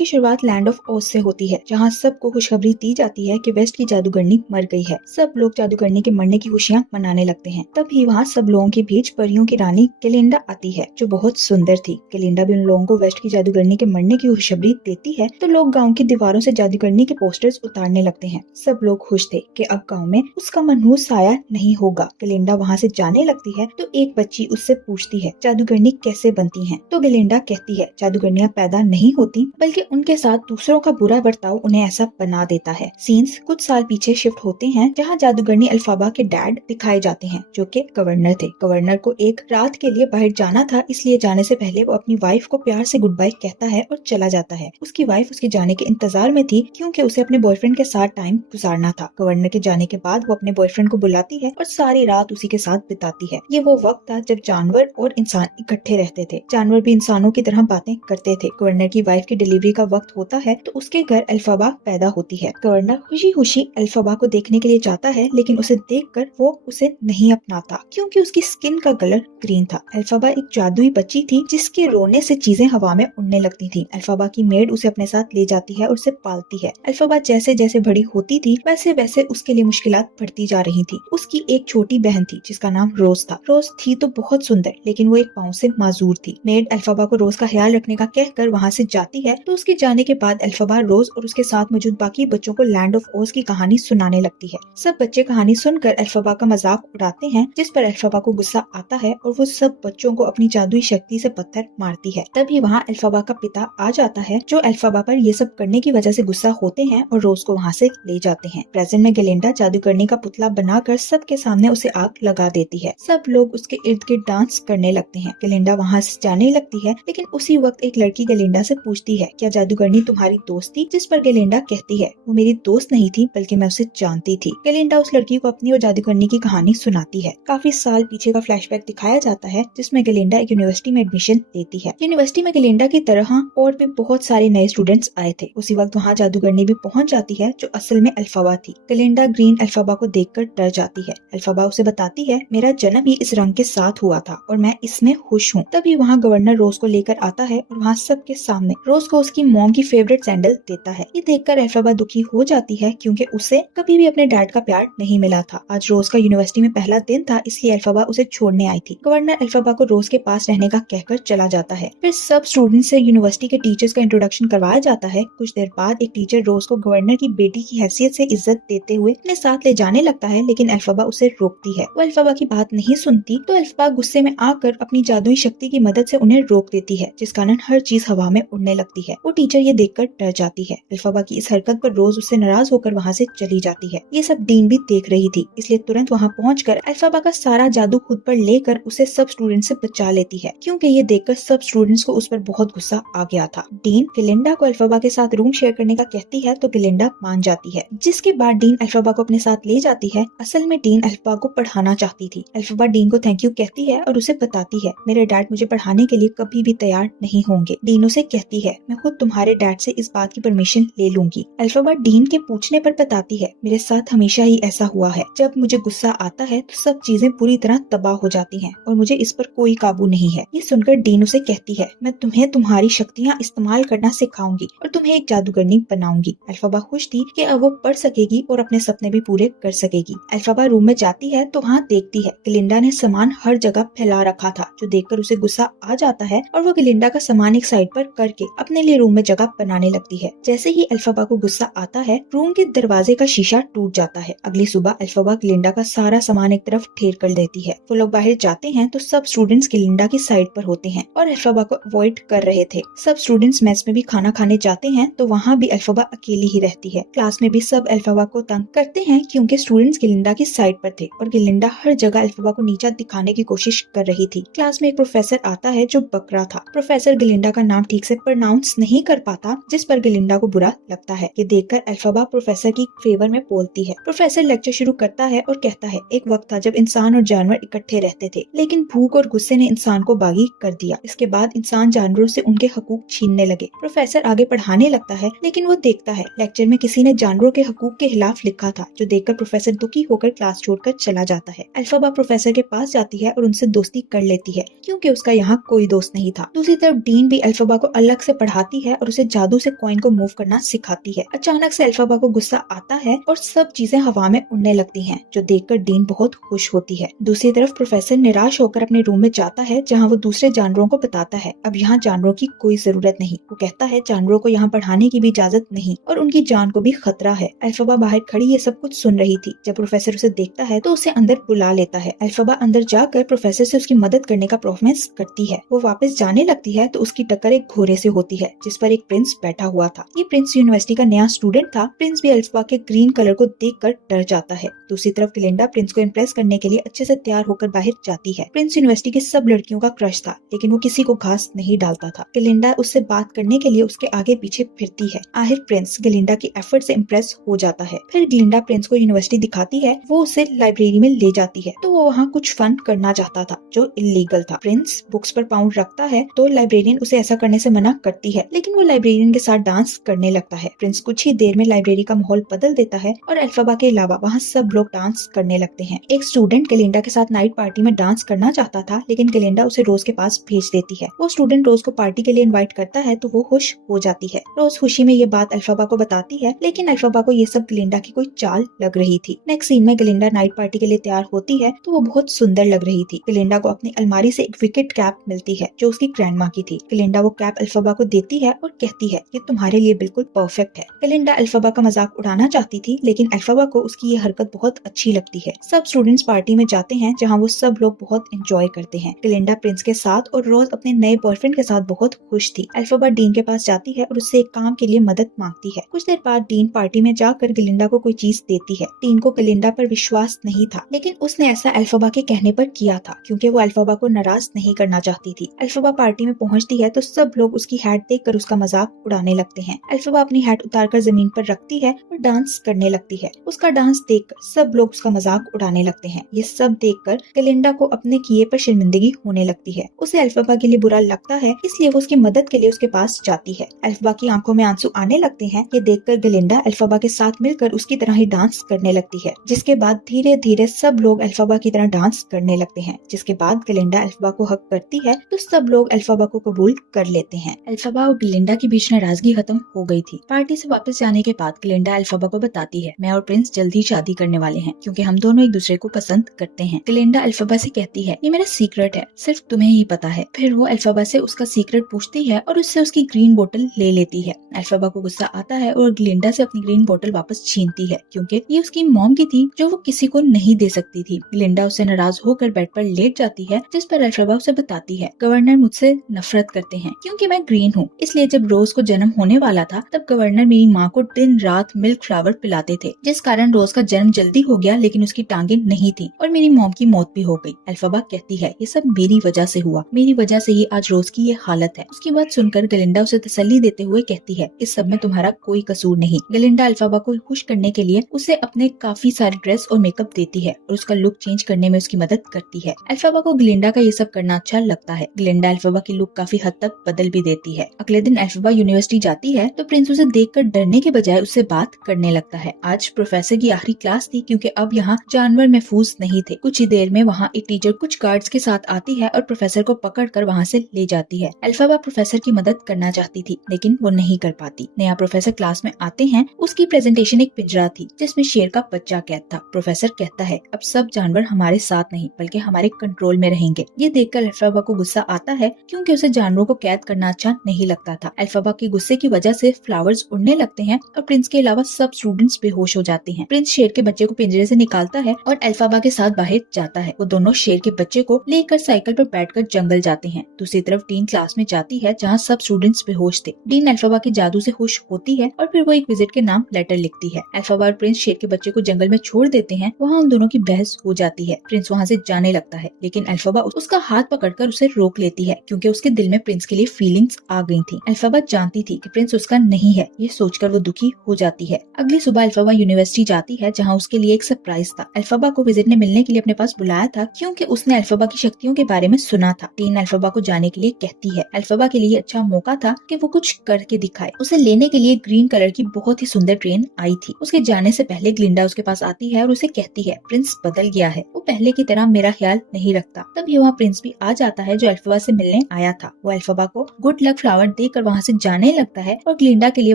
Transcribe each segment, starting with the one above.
की शुरुआत land of ओज से होती है, जहाँ सबको खुशखबरी दी जाती है कि वेस्ट की जादूगरनी मर गई है। सब लोग जादूगरनी के मरने की खुशियाँ मनाने लगते हैं। तभी वहाँ सब लोगों के बीच परियों की रानी गलिंडा आती है, जो बहुत सुंदर थी। गलिंडा भी उन लोगों को वेस्ट की जादूगरनी के मरने की खुशखबरी देती है, तो लोग गाँव की दीवारों से जादूगरनी के पोस्टर्स उतारने लगते हैं। सब लोग खुश थे कि अब गाँव में उसका मनहूस साया नहीं होगा। गलिंडा वहाँ से जाने लगती है तो एक बच्ची उससे पूछती है, जादूगरनी कैसे बनती है? तो गलिंडा कहती है, जादूगरनियाँ पैदा नहीं होती, बल्कि उनके साथ दूसरों का बुरा बर्ताव उन्हें ऐसा बना देता है। सीन्स कुछ साल पीछे शिफ्ट होते हैं, जहाँ जादूगरनी अल्फाबा के डैड दिखाए जाते हैं, जो कि गवर्नर थे। गवर्नर को एक रात के लिए बाहर जाना था, इसलिए जाने से पहले वो अपनी वाइफ को प्यार से गुड बाय कहता है और चला जाता है। उसकी वाइफ उसके जाने के इंतजार में थी, क्योंकि उसे अपने बॉयफ्रेंड के साथ टाइम गुजारना था। गवर्नर के जाने के बाद वो अपने बॉयफ्रेंड को बुलाती है और सारी रात उसी के साथ बिताती है। ये वो वक्त था जब जानवर और इंसान इकट्ठे रहते थे। जानवर भी इंसानों की तरह बातें करते थे। गवर्नर की वाइफ की डिलीवरी का वक्त होता है तो उसके घर अल्फाबा पैदा होती है। गवर्नर खुशी खुशी अल्फाबा को देखने के लिए जाता है, लेकिन उसे देखकर वो उसे नहीं अपनाता, क्योंकि उसकी स्किन का कलर ग्रीन था। अल्फाबा एक जादुई बच्ची थी, जिसके रोने से चीजें हवा में उड़ने लगती थी। अल्फाबा की मेड उसे अपने साथ ले जाती है और उसे पालती है। अल्फाबा जैसे जैसे बड़ी होती थी, वैसे वैसे उसके लिए मुश्किलात बढ़ती जा रही थी। उसकी एक छोटी बहन थी, जिसका नाम रोज था। रोज थी तो बहुत सुंदर, लेकिन वो एक पाँव से माजूर थी। मेड अल्फाबा को रोज का ख्याल रखने का कहकर वहाँ से जाती है, तो उसके जाने के बाद अल्फाबा रोज और उसके साथ मौजूद बाकी बच्चों को लैंड ऑफ ओज की कहानी सुनाने लगती है। सब बच्चे कहानी सुनकर अल्फाबा का मजाक उड़ाते हैं, जिस पर अल्फाबा को गुस्सा आता है और वो सब बच्चों को अपनी जादुई शक्ति से पत्थर मारती है। तभी वहाँ अल्फाबा का पिता आ जाता है, जो अल्फाबा पर ये सब करने की वजह से गुस्सा होते हैं और रोज को वहाँ से ले जाते हैं। प्रेजेंट में गलिंडा जादूगरनी का पुतला बनाकर सबके सामने उसे आग लगा देती है। सब लोग उसके इर्द गिर्द डांस करने लगते हैं। गलिंडा वहाँ से जाने लगती है, लेकिन उसी वक्त एक लड़की गलिंडा से पूछती है, क्या जादूगरनी तुम्हारी दोस्त थी? जिस पर गलिंडा कहती है, वो मेरी दोस्त नहीं थी, बल्कि मैं उसे जानती थी। गलिंडा उस लड़की को अपनी और जादूगरनी की कहानी सुनाती है। काफी साल पीछे का फ्लैशबैक दिखाया जाता है, जिसमें गलिंडा एक यूनिवर्सिटी में एडमिशन लेती है। यूनिवर्सिटी में गलिंडा की तरह और भी बहुत सारे नए स्टूडेंट्स आए थे। उसी वक्त वहाँ जादूगरनी भी पहुँच जाती है, जो असल में अल्फाबा थी। गलिंडा ग्रीन अल्फाबा को देखकर डर जाती है। अल्फाबा उसे बताती है, मेरा जन्म ही इस रंग के साथ हुआ था और मैं इसमें खुश हूँ। तभी वहाँ गवर्नर रोज को लेकर आता है और वहाँ सबके सामने रोज को उसकी मॉम की फेवरेट सैंडल देता है। ये देखकर अल्फाबा दुखी हो जाती है, क्योंकि उसे कभी भी अपने डैड का प्यार नहीं मिला था। आज रोज का यूनिवर्सिटी में पहला दिन था, इसलिए अल्फाबा उसे छोड़ने आई थी। गवर्नर अल्फाबा को रोज के पास रहने का कहकर चला जाता है। फिर सब स्टूडेंट से यूनिवर्सिटी के टीचर्स का इंट्रोडक्शन करवाया जाता है। कुछ देर बाद एक टीचर रोज को गवर्नर की बेटी की हैसियत से इज्जत देते हुए अपने साथ ले जाने लगता है, लेकिन अल्फाबा उसे रोकती है। वो अल्फाबा की बात नहीं सुनती, तो अल्फाबा गुस्से में आकर अपनी जादुई शक्ति की मदद से उन्हें रोक देती है, जिस कारण हर चीज हवा में उड़ने लगती है। वो टीचर ये देखकर डर जाती है। अल्फाबा की इस हरकत पर रोज उससे नाराज होकर वहाँ से चली जाती है। ये सब डीन भी देख रही थी, इसलिए तुरंत वहाँ पहुंचकर अल्फाबा का सारा जादू खुद पर लेकर उसे सब स्टूडेंट से बचा लेती है, क्योंकि ये देखकर सब स्टूडेंट्स को उस पर बहुत गुस्सा आ गया था। डीन गलिंडा को अल्फाबा के साथ रूम शेयर करने का कहती है, तो गलिंडा मान जाती है, जिसके बाद डीन अल्फाबा को अपने साथ ले जाती है। असल में डीन अल्फाबा को पढ़ाना चाहती थी। अल्फाबा डीन को थैंक यू कहती है और उसे बताती है, मेरे डैड मुझे पढ़ाने के लिए कभी भी तैयार नहीं होंगे। डीन उसे कहती है, मैं खुद तुम्हारे डैड से इस बात की परमिशन ले लूंगी। अल्फाबा डीन के पूछने पर बताती है, मेरे साथ हमेशा ही ऐसा हुआ है, जब मुझे गुस्सा आता है तो सब चीजें पूरी तरह तबाह हो जाती हैं और मुझे इस पर कोई काबू नहीं है। ये सुनकर डीन उसे कहती है, मैं तुम्हें तुम्हारी शक्तियाँ इस्तेमाल करना सिखाऊंगी और तुम्हें एक जादूगरनी बनाऊंगी। अल्फाबा खुश थी कि अब वो पढ़ सकेगी और अपने सपने भी पूरे कर सकेगी। अल्फाबा रूम में जाती है तो वहाँ देखती है गलिंडा ने सामान हर जगह फैला रखा था, जो देखकर उसे गुस्सा आ जाता है और वो गलिंडा का सामान एक साइड पर करके अपने लिए रूम में जगह बनाने लगती है। जैसे ही अल्फाबा को गुस्सा आता है, रूम के दरवाजे का शीशा टूट जाता है। अगली सुबह अल्फाबा गलिंडा का सारा सामान एक तरफ ढेर कर देती है। वो लोग बाहर जाते हैं तो सब स्टूडेंट्स गलिंडा की साइड पर होते हैं और अल्फाबा को अवॉइड कर रहे थे। सब स्टूडेंट्स मेस में भी खाना खाने जाते हैं, तो वहाँ भी अल्फाबा अकेली ही रहती है। क्लास में भी सब अल्फाबा को तंग करते हैं, क्योंकि स्टूडेंट्स गलिंडा की साइड पर थे और गलिंडा हर जगह अल्फाबा को नीचा दिखाने की कोशिश कर रही थी। क्लास में एक प्रोफेसर आता है, जो बकरा था। प्रोफेसर गलिंडा का नाम ठीक से प्रोनाउंस नहीं कर पाता, जिस पर गलिंडा को बुरा लगता है। ये देखकर अल्फाबा प्रोफेसर की फेवर में बोलती है। प्रोफेसर लेक्चर शुरू करता है और कहता है, एक वक्त था जब इंसान और जानवर इकट्ठे रहते थे, लेकिन भूख और गुस्से ने इंसान को बागी कर दिया। इसके बाद इंसान जानवरों से उनके हकूक छीनने लगे। प्रोफेसर आगे पढ़ाने लगता है, लेकिन वो देखता है लेक्चर में किसी ने जानवरों के हकूक के खिलाफ लिखा था, जो देखकर प्रोफेसर दुखी होकर क्लास छोड़कर चला जाता है। अल्फाबा प्रोफेसर के पास जाती है और उनसे दोस्ती कर लेती है, क्योंकि उसका यहाँ कोई दोस्त नहीं था। दूसरी तरफ डीन भी अल्फाबा को अलग से पढ़ाती है है और उसे जादू से कॉइन को मूव करना सिखाती है। अचानक से अल्फाबा को गुस्सा आता है और सब चीजें हवा में उड़ने लगती हैं, जो देखकर डीन बहुत खुश होती है। दूसरी तरफ प्रोफेसर निराश होकर अपने रूम में जाता है, जहाँ वो दूसरे जानवरों को बताता है अब यहाँ जानवरों की कोई जरूरत नहीं। वो कहता है जानवरों को यहाँ पढ़ाने की भी इजाजत नहीं और उनकी जान को भी खतरा है। अल्फाबा बाहर खड़ी ये सब कुछ सुन रही थी। जब प्रोफेसर उसे देखता है तो उसे अंदर बुला लेता है। अल्फाबा अंदर जाकर प्रोफेसर से उसकी मदद करने का प्रॉमिस करती है। वो वापस जाने लगती है तो उसकी टक्कर एक घोड़े से होती है, जिस पर एक प्रिंस बैठा हुआ था। ये प्रिंस यूनिवर्सिटी का नया स्टूडेंट था। प्रिंस भी अल्फाबा के ग्रीन कलर को देखकर डर जाता है। दूसरी तरफ ग्लिंडा प्रिंस को इम्प्रेस करने के लिए अच्छे से तैयार होकर बाहर जाती है। प्रिंस यूनिवर्सिटी की सब लड़कियों का क्रश था, लेकिन वो किसी को घास नहीं डालता था। ग्लिंडा उससे बात करने के लिए उसके आगे पीछे फिरती है। आखिर प्रिंस ग्लिंडा की एफर्ट से इम्प्रेस हो जाता है। फिर ग्लिंडा प्रिंस को यूनिवर्सिटी दिखाती है। वो उसे लाइब्रेरी में ले जाती है तो वो वहाँ कुछ फन करना चाहता था जो इलीगल था। प्रिंस बुक्स पर पाउंड रखता है तो लाइब्रेरियन उसे ऐसा करने से मना करती है, लेकिन वो लाइब्रेरियन के साथ डांस करने लगता है। प्रिंस कुछ ही देर में लाइब्रेरी का माहौल बदल देता है और अल्फाबा के अलावा वहाँ सब लोग डांस करने लगते हैं। एक स्टूडेंट ग्लिंडा के साथ नाइट पार्टी में डांस करना चाहता था, लेकिन ग्लिंडा उसे रोज के पास भेज देती है। वो स्टूडेंट रोज को पार्टी के लिए इनवाइट करता है तो वो खुश हो जाती है। रोज खुशी में ये बात अल्फाबा को बताती है, लेकिन अल्फाबा को ये सब ग्लिंडा की कोई चाल लग रही थी। नेक्स्ट सीन में ग्लिंडा नाइट पार्टी के लिए तैयार होती है तो वो बहुत सुंदर लग रही थी। ग्लिंडा को अपनी अलमारी से एक विकेट कैप मिलती है जो उसकी ग्रैंडमा की थी। ग्लिंडा वो कैप अल्फाबा को देती है और कहती है ये तुम्हारे लिए बिल्कुल परफेक्ट है। ग्लिंडा अल्फाबा का मजाक उड़ाना चाहती थी, लेकिन अल्फाबा को उसकी ये हरकत बहुत अच्छी लगती है। सब स्टूडेंट्स पार्टी में जाते हैं जहाँ वो सब लोग बहुत एंजॉय करते हैं। ग्लिंडा प्रिंस के साथ और रोज अपने नए बॉयफ्रेंड के साथ बहुत खुश थी। अल्फाबा डीन के पास जाती है और उससे एक काम के लिए मदद मांगती है। कुछ देर बाद डीन पार्टी में जाकर ग्लिंडा को कोई चीज देती है। डीन को ग्लिंडा पर विश्वास नहीं था, लेकिन उसने ऐसा अल्फाबा के कहने पर किया था क्योंकि वो अल्फाबा को नाराज नहीं करना चाहती थी। अल्फाबा पार्टी में पहुंचती है तो सब लोग उसकी हैट देखकर उसका मजाक उड़ाने लगते हैं। अल्फाबा अपनी हैट उतारकर जमीन पर रखती है और डांस करने लगती है। उसका डांस देखकर सब लोग उसका मजाक उड़ाने लगते हैं। ये सब देखकर ग्लिंडा को अपने किए पर शर्मिंदगी होने लगती है। उसे अल्फाबा के लिए बुरा लगता है, इसलिए वो उसकी मदद के लिए उसके पास जाती है। अल्फाबा की आंखों में आंसू आने लगते हैं। ये देखकर ग्लिंडा अल्फाबा के साथ मिलकर उसकी तरह ही डांस करने लगती है, जिसके बाद धीरे धीरे सब लोग अल्फाबा की तरह डांस करने लगते हैं। जिसके बाद ग्लिंडा अल्फाबा को हक करती है तो सब लोग अल्फाबा को कबूल कर लेते हैं। अल्फाबा और ग्लिंडा के बीच नाराजगी खत्म हो गई थी। पार्टी से वापस जाने के बाद ग्लिंडा अल्फाबा को बताती है मैं और प्रिंस जल्दी शादी करने वाले हैं क्योंकि हम दोनों एक दूसरे को पसंद करते हैं। ग्लिंडा अल्फाबा से कहती है ये मेरा सीक्रेट है, सिर्फ तुम्हें ही पता है। फिर वो अल्फाबा से उसका सीक्रेट पूछती है और उससे उसकी ग्रीन बोतल ले लेती है। अल्फाबा को गुस्सा आता है और ग्लिंडा से अपनी ग्रीन बोतल वापस छीनती है क्योंकि ये उसकी मॉम की थी जो वो किसी को नहीं दे सकती थी। ग्लिंडा उससे नाराज होकर बेड पर लेट जाती है, जिस पर अल्फाबा उसे बताती है गवर्नर मुझसे नफरत करते हैं क्योंकि मैं ग्रीन हूँ। इसलिए जब रोज को जन्म होने वाला था तब गवर्नर मेरी माँ को दिन रात मिल्क फ्लावर पिलाते थे, जिस कारण रोज का जन्म जल्दी हो गया लेकिन उसकी टांगे नहीं थी और मेरी मॉम की मौत भी हो गई। अल्फाबा कहती है ये सब मेरी वजह से हुआ, मेरी वजह से ही आज रोज की ये हालत है। उसकी बात सुनकर ग्लिंडा उसे तसल्ली देते हुए कहती है इस सब में तुम्हारा कोई कसूर नहीं। ग्लिंडा अल्फाबा को खुश करने के लिए उसे अपने काफी सारे ड्रेस और मेकअप देती है और उसका लुक चेंज करने में उसकी मदद करती है। अल्फाबा को ग्लिंडा का ये सब करना अच्छा लगता है। ग्लिंडा अल्फाबा की लुक काफी हद तक बदल भी देती है। अगले दिन अल्फाबा यूनिवर्सिटी जाती है तो प्रिंस उसे देखकर डरने के बजाय उससे बात करने लगता है। आज प्रोफेसर की आखिरी क्लास थी क्योंकि अब यहाँ जानवर महफूज नहीं थे। कुछ ही देर में वहाँ एक टीचर कुछ गार्ड्स के साथ आती है और प्रोफेसर को पकड़कर वहाँ से ले जाती है। अल्फाबा प्रोफेसर की मदद करना चाहती थी लेकिन वो नहीं कर पाती। नया प्रोफेसर क्लास में आते हैं। उसकी प्रेजेंटेशन एक पिंजरा थी जिसमें शेर का बच्चा कैद था। प्रोफेसर कहता है अब सब जानवर हमारे साथ नहीं बल्कि हमारे कंट्रोल में रहेंगे। ये देखकर अल्फाबा को गुस्सा आता है क्योंकि उसे जानवरों को कैद करना अच्छा नहीं लगता था। अल्फाबा के गुस्से की वजह से फ्लावर्स उड़ने लगते हैं और प्रिंस के अलावा सब स्टूडेंट्स बेहोश हो जाते हैं। प्रिंस शेर के बच्चे को पिंजरे से निकालता है और अल्फाबा के साथ बाहर जाता है। वो दोनों शेर के बच्चे को लेकर साइकिल पर बैठकर जंगल जाते हैं। दूसरी तरफ डीन क्लास में जाती है जहाँ सब स्टूडेंट्स बेहोश थे। डीन अल्फाबा के जादू से खुश होती है और फिर वो एक विजिट के नाम लेटर लिखती है। अल्फाबा और प्रिंस शेर के बच्चे को जंगल में छोड़ देते हैं। वहाँ उन दोनों की बहस हो जाती है। प्रिंस वहाँ से जाने लगता है लेकिन अल्फाबा उसका हाथ पकड़कर उसे रोक लेती है क्योंकि उसके दिल में प्रिंस के लिए फीलिंग्स आ गई थी। अल्फाबा जानती थी कि प्रिंस उसका नहीं है, ये सोचकर वो दुखी हो जाती है। अगली सुबह अल्फाबा यूनिवर्सिटी जाती है जहाँ उसके लिए एक सरप्राइज था। अल्फाबा को विजिट ने मिलने के लिए अपने पास बुलाया था क्योंकि उसने अल्फाबा की शक्तियों के बारे में सुना था। डीन अल्फाबा को जाने के लिए कहती है। अल्फाबा के लिए अच्छा मौका था कि वो कुछ करके दिखाए। उसे लेने के लिए ग्रीन कलर की बहुत ही सुंदर ट्रेन आई थी। उसके जाने से पहले ग्लिंडा उसके पास आती है और उसे कहती है प्रिंस बदल गया है, वो पहले की तरह मेरा ख्याल नहीं रखता। तभी वहाँ प्रिंस भी आ जाता है जो अल्फाबा से मिलने आया था। वो अल्फाबा को गुड लक फ्लावर देकर देखकर वहाँ से जाने लगता है और ग्लिंडा के लिए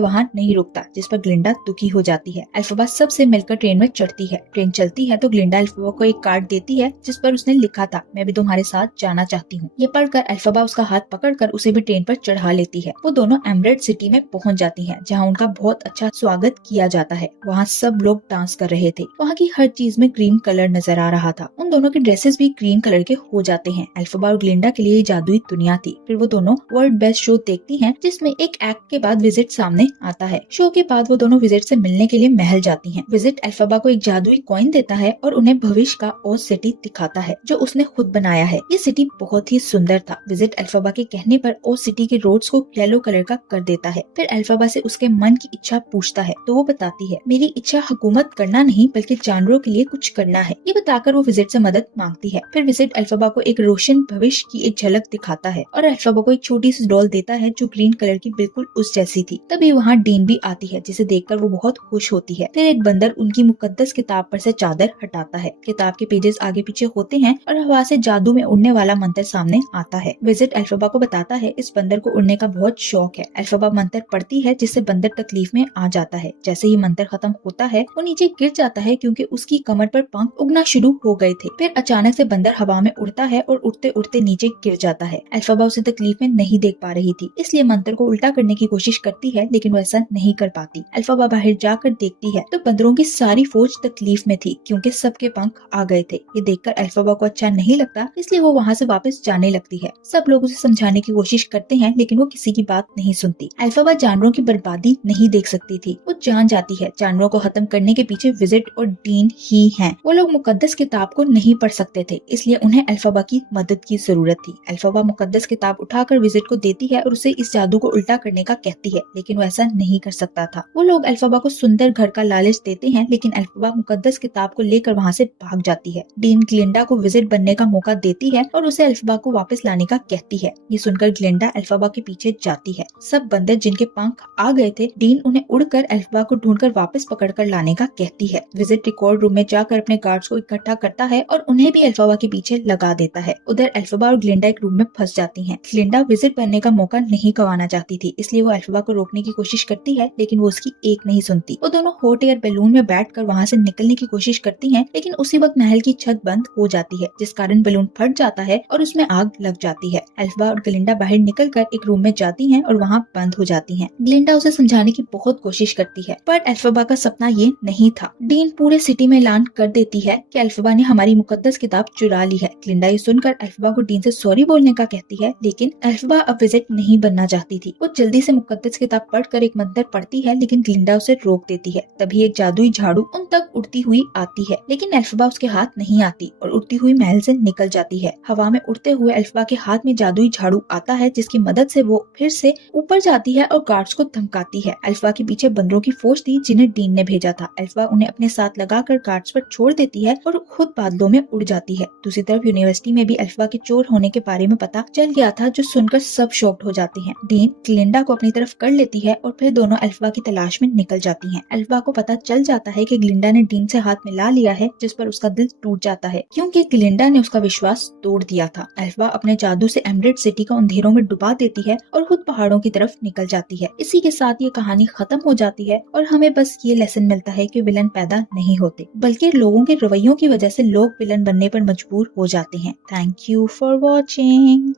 वहाँ नहीं रुकता, जिस पर ग्लिंडा दुखी हो जाती है। एल्फाबा सबसे मिलकर ट्रेन में चढ़ती है। ट्रेन चलती है तो ग्लिंडा एल्फाबा को एक कार्ड देती है जिस पर उसने लिखा था, मैं भी तुम्हारे साथ जाना चाहती हूँ। ये पढ़कर एल्फाबा उसका हाथ पकड़कर उसे भी ट्रेन पर चढ़ा लेती है। वो दोनों एमरेट सिटी में पहुँच जाती है, जहाँ उनका बहुत अच्छा स्वागत किया जाता है। वहाँ सब लोग डांस कर रहे थे। वहाँ की हर चीज में ग्रीन कलर नजर आ रहा था। उन दोनों के ड्रेसेस भी ग्रीन कलर के हो जाते हैं। एल्फाबा और ग्लिंडा के लिए जादुई दुनिया थी। फिर वो दोनों वर्ल्ड बेस्ट शो देखती हैं, जिसमें एक एक्ट के बाद विजिट सामने आता है। शो के बाद वो दोनों विजिट से मिलने के लिए महल जाती हैं। विजिट एल्फाबा को एक जादुई कॉइन देता है और उन्हें भविष्य का ओज सिटी दिखाता है, जो उसने खुद बनाया है। ये सिटी बहुत ही सुंदर था। विजिट एल्फाबा के कहने पर ओज सिटी के रोड्स को येलो कलर का कर देता है। फिर एल्फाबा से उसके मन की इच्छा पूछता है तो वो बताती है, मेरी इच्छा हुकूमत करना नहीं बल्कि जानवरों के लिए कुछ करना है। ये बताकर वो विजिट से मदद मांगती है। फिर विजिट एल्फाबा को एक रोशन भविष्य की एक झलक दिखाता है और एल्फाबा को एक छोटी सी डॉल देता है जो ग्रीन कलर की बिल्कुल उस जैसी थी। तभी वहाँ डीन भी आती है, जिसे देखकर वो बहुत खुश होती है। फिर एक बंदर उनकी मुकद्दस किताब पर से चादर हटाता है। किताब के पेजेस आगे पीछे होते हैं और हवा से जादू में उड़ने वाला मंत्र सामने आता है। विजिट एल्फाबा को बताता है इस बंदर को उड़ने का बहुत शौक है। एल्फाबा मंत्र पढ़ती है जिससे बंदर तकलीफ में आ जाता है। जैसे ही मंत्र खत्म होता है वो नीचे गिर जाता है क्योंकि उसकी कमर पर पंख उगना शुरू हो गए थे। फिर अचानक से बंदर हवा में उड़ता है और उड़ते उड़ते नीचे गिर जाता है। एल्फाबा उसे तकलीफ में नहीं देख पा रही थी, इसलिए मंत्र को उल्टा करने की कोशिश करती है, लेकिन वो ऐसा नहीं कर पाती। एल्फाबा बाहर जाकर देखती है तो बंदरों की सारी फौज तकलीफ में थी क्योंकि सबके पंख आ गए थे। ये देखकर एल्फाबा को अच्छा नहीं लगता, इसलिए वो वहाँ से वापस जाने लगती है। सब लोग उसे समझाने की कोशिश करते हैं, लेकिन वो किसी की बात नहीं सुनती। एल्फाबा जानवरों की बर्बादी नहीं देख सकती थी। वो जान जाती है जानवरों को खत्म करने के पीछे विजिट और डीन ही हैं। वो लोग मुकद्दस किताब को नहीं पढ़ सकते थे, इसलिए उन्हें एल्फाबा की मदद की जरूरत थी। एल्फाबा मुकद्दस किताब उठाकर विजिट को देती है और उसे इस जादू को उल्टा करने का कहती है, लेकिन वो ऐसा नहीं कर सकता था। वो लोग एल्फाबा को सुंदर घर का लालच देते हैं, लेकिन एल्फाबा मुकद्दस किताब को लेकर वहाँ से भाग जाती है। डीन ग्लिंडा को विजिट बनने का मौका देती है और उसे एल्फाबा को वापस लाने का कहती है। ये सुनकर ग्लिंडा एल्फाबा के पीछे जाती है। सब बंदर जिनके पंख आ गए थे, डीन उन्हें उड़कर एल्फाबा को ढूंढकर वापस पकड़कर लाने का कहती है। विजिट रिकॉर्ड रूम में जाकर अपने गार्ड्स को इकट्ठा करता है और उन्हें भी एल्फाबा के पीछे लगा देता है। उधर एल्फाबा और ग्लिंडा एक रूम में फंस जाती हैं। ग्लिंडा विजिट बनने का मौका नहीं गंवाना चाहती थी, इसलिए वो एल्फाबा को रोकने की कोशिश करती है, लेकिन वो उसकी एक नहीं सुनती। वो दोनों हॉट एयर बैलून में बैठकर वहाँ से निकलने की कोशिश करती हैं, लेकिन उसी वक्त महल की छत बंद हो जाती है, जिस कारण बैलून फट जाता है और उसमें आग लग जाती है। एल्फाबा और ग्लिंडा बाहर निकलकर एक रूम में जाती हैं और वहाँ बंद हो जाती हैं। ग्लिंडा उसे समझाने की बहुत कोशिश करती है, पर एल्फाबा का सपना ये नहीं था। डीन पूरे सिटी में ऐलान कर देती है कि एल्फाबा ने हमारी मुकद्दस किताब चुरा ली है। ग्लिंडा ये सुनकर एल्फाबा को डीन से सॉरी बोलने का कहती है, लेकिन एल्फाबा अब विजिट नहीं बनना चाहती थी। वो जल्दी से मुकद्दस किताब पढ़कर एक मंत्र पढ़ती है, लेकिन ग्लिंडा उसे रोक देती है। तभी एक जादुई झाड़ू उन तक उड़ती हुई आती है, लेकिन एल्फाबा उसके हाथ नहीं आती और उड़ती हुई महल से निकल जाती है। हवा में उड़ते हुए एल्फाबा के हाथ में जादुई झाड़ू आता है, जिसकी मदद से वो फिर से ऊपर जाती है और गार्ड्स को धमकाती है। एल्फाबा के पीछे बंदरों की फौज थी जिन्हें डीन ने भेजा था। एल्फाबा उन्हें अपने साथ लगाकर गार्ड्स पर छोड़ देती है और खुद बादलों में उड़ जाती है। दूसरी तरफ यूनिवर्सिटी में भी एल्फाबा के चोर होने के बारे में पता चल गया था, जो सुनकर सब शॉक्ड हो जाते हैं। डीन ग्लिंडा को अपनी तरफ कर लेती है और फिर दोनों एल्फाबा की तलाश में निकल जाती हैं। एल्फाबा को पता चल जाता है कि ग्लिंडा ने डीन से हाथ मिला लिया है, जिस पर उसका दिल टूट जाता है क्योंकि ग्लिंडा ने उसका विश्वास तोड़ दिया था। एल्फाबा अपने जादू से एमरेट सिटी को अंधेरों में डुबा देती है और खुद पहाड़ों की तरफ निकल जाती है। इसी के साथ ये कहानी खत्म हो जाती है और हमें बस ये लेसन मिलता है कि विलन पैदा नहीं होते, बल्कि लोगों के रवैयों की वजह से लोग विलन बनने पर मजबूर हो जाते हैं। Thank you for watching.